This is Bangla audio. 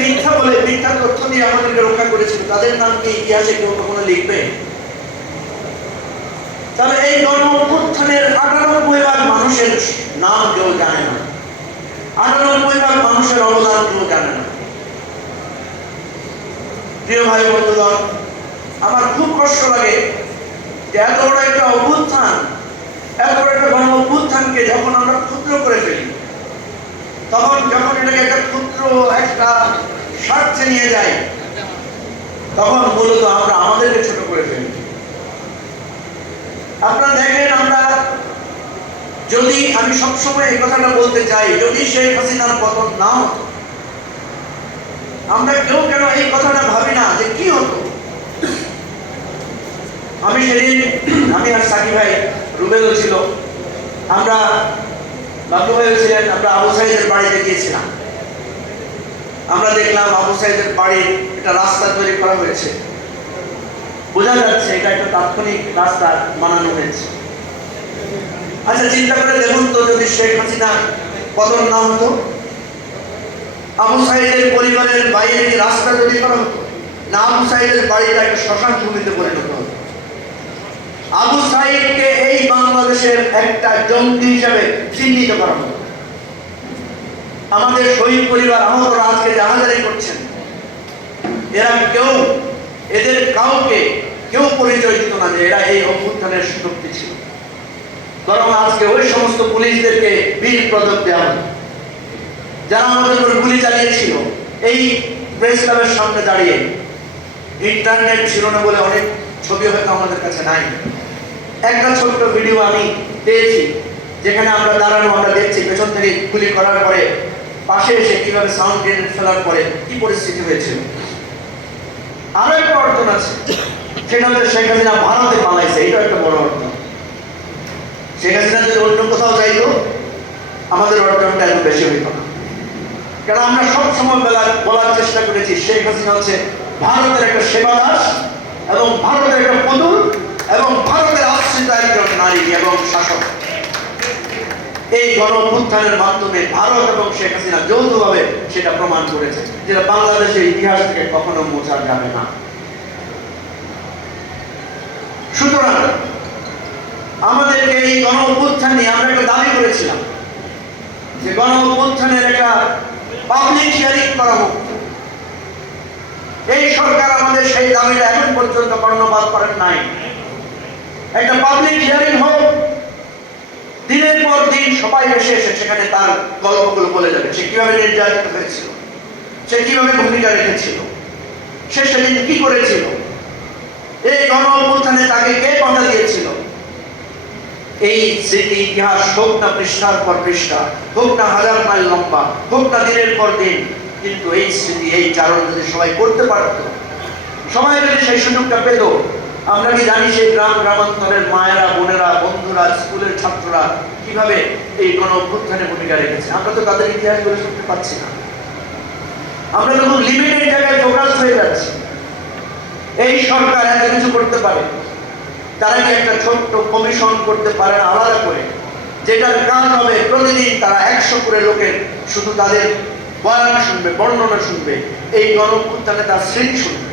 মিথ্যা বলে মিথ্যা তথ্য দিয়ে আমাদেরকে রক্ষা করেছিল, তাদের নাম কি ইতিহাসে কেউ কখনো লিখবে? তাহলে এই গণ অভ্যুত্থানের ৯৮% মানুষের নাম কেউ জানে না, ৯৮% মানুষের অবদান কেউ জানে না। প্রিয় ভাই বন্ধুগণ, আমার খুব কষ্ট লাগে যে এত বড় একটা অভ্যুত্থান, এত বড় একটা গণ অভ্যুত্থানকে যখন আমরা ক্ষুদ্র করে ফেলি, তখন যখন এটাকে একটা ক্ষুদ্র একটা স্বার্থে নিয়ে যাই, তখন মূলত আমরা আমাদেরকে ছোট করে ফেলি। আপনারা দেখেন, আমি সবসময় এই কথাটা বলতে চাই, যদি শেখ হাসিনার পতন না হতো, আমরা কেউ কেন এই কথাটা ভাবি না যে কি হতো। আমি সেদিন, আমি আর সাকিব ভাই, রুবেলও ছিল, আমরা বাবলু ভাইও ছিলেন, আমরা আবু সাইদের বাড়িতে গিয়েছিলাম। আমরা দেখলাম আবু সাইদের বাড়ির একটা রাস্তা তৈরি করা হয়েছে, বোঝা যাচ্ছে এটা একটা তাৎক্ষণিক রাস্তা বানানো হয়েছে। আচ্ছা, চিন্তা করে দেখুন তো, যদি শেখ হাসিনা পতন না হতো, আবু সাইদের পরিবারের বাইরে কি রাস্তা তৈরি করা হতো না? আবু সাইদের বাড়িটা একটা শ্মশান ভূমিতে পরিণত হতো। আবু সাইদকে এই বাংলাদেশের একটা জঙ্গি হিসাবে চিহ্নিত করা হতো। আমাদের শহীদ পরিবার আহতরা আজকে জাহাজারি করছেন, এদের কাউকে কেউ পরিচয় দিত না যে এরা এই অভ্যুত্থানের শক্তি ছিল। বরং আজকে ওই সমস্ত পুলিশদেরকে বীর পদক দেওয়া হতো যারা আমাদের উপর গুলি চালিয়েছিল। এই প্রেস ক্লাবের সামনে দাঁড়িয়ে, ইন্টারনেট ছিল না বলে অনেক ছবি হয়তো আমাদের কাছে নাই, একটা ছোট্ট ভিডিও আমি পেয়েছি যেখানে আমরা দাঁড়ানো, আমরা দেখছি পেছন থেকে গুলি করার পরে পাশে এসে কিভাবে সাউন্ড গ্রেনেড ফেলার পরে কি পরিস্থিতি হয়েছিল। আরো একটা অর্জন আছে, সেটা হচ্ছে শেখ হাসিনা ভারতে পালাইছে। এটা একটা বড় অর্জন। শেখ হাসিনা যদি অন্য কোথাও যাইতো, আমাদের অর্জনটা এত বেশি হইত না। কারণ আমরা সবসময় বলার চেষ্টা করেছি, শেখ হাসিনা হচ্ছে ভারতের একটা সেবা দাস এবং ভারতের একটা পুতুল এবং ভারতের আশ্রিত একজন নারী এবং শাসক। এই গণ অভ্যুত্থানের মাধ্যমে ভারত এবং শেখ হাসিনা যৌথভাবে সেটা প্রমাণ করেছে, যেটা বাংলাদেশের ইতিহাস থেকে কখনো মোছা যাবে না। সুতরাং আমাদেরকে এই গণ অভ্যুত্থান নিয়ে আমরা একটা দাবি করেছিলাম যে গণ অভ্যুত্থানের একটা পাবলিক হিয়ারিং করা হোক। এই সরকার আমাদের সেই দাবিটা এখন পর্যন্ত কর্ণপাত করেন নাই। একটা পাবলিক হিয়ারিং হোক, দিনের পর দিন সবাই এসে সেখানে তার গল্পগুলো বলে যাবে, সে কিভাবে নির্যাতিত হয়েছিল, সে কিভাবে ভূমিকা রেখেছিল, সে সেদিন কি করেছিল, এই গণ অভ্যুত্থানে তাকে কে কথা দিয়েছিল। এই স্মৃতি ইতিহাস হোক না পৃষ্ঠার পর পৃষ্ঠা, হোক না হাজার মাইল লম্বা, হোক না দিনের পর দিন, কিন্তু এই স্মৃতি, এই চারণ যদি সবাই করতে পারত, সবাই যদি সেই সুযোগটা পেত, আমরা কি জানি সেই গ্রামান্তরের মায়েরা, বোনেরা, বন্ধুরা, স্কুলের ছাত্ররা কিভাবে এই গণ অভ্যুত্থানে ভূমিকা রেখেছে। আমরা তো তাদের ইতিহাসগুলো শুনতে পাচ্ছি না। আমরা তো খুব লিমিটেড জায়গায় ফোকাস হয়ে যাচ্ছি। এই সরকার এত কিছু করতে পারে, তারা কি একটা ছোট্ট কমিশন করতে পারে না আলাদা করে, যেটার কাজ হবে প্রতিদিন তারা ১০০ করে লোকের শুধু তাদের বয়ান শুনবে, বর্ণনা শুনবে, এই গণ অভ্যুত্থানে তার স্মৃতি শুনবে।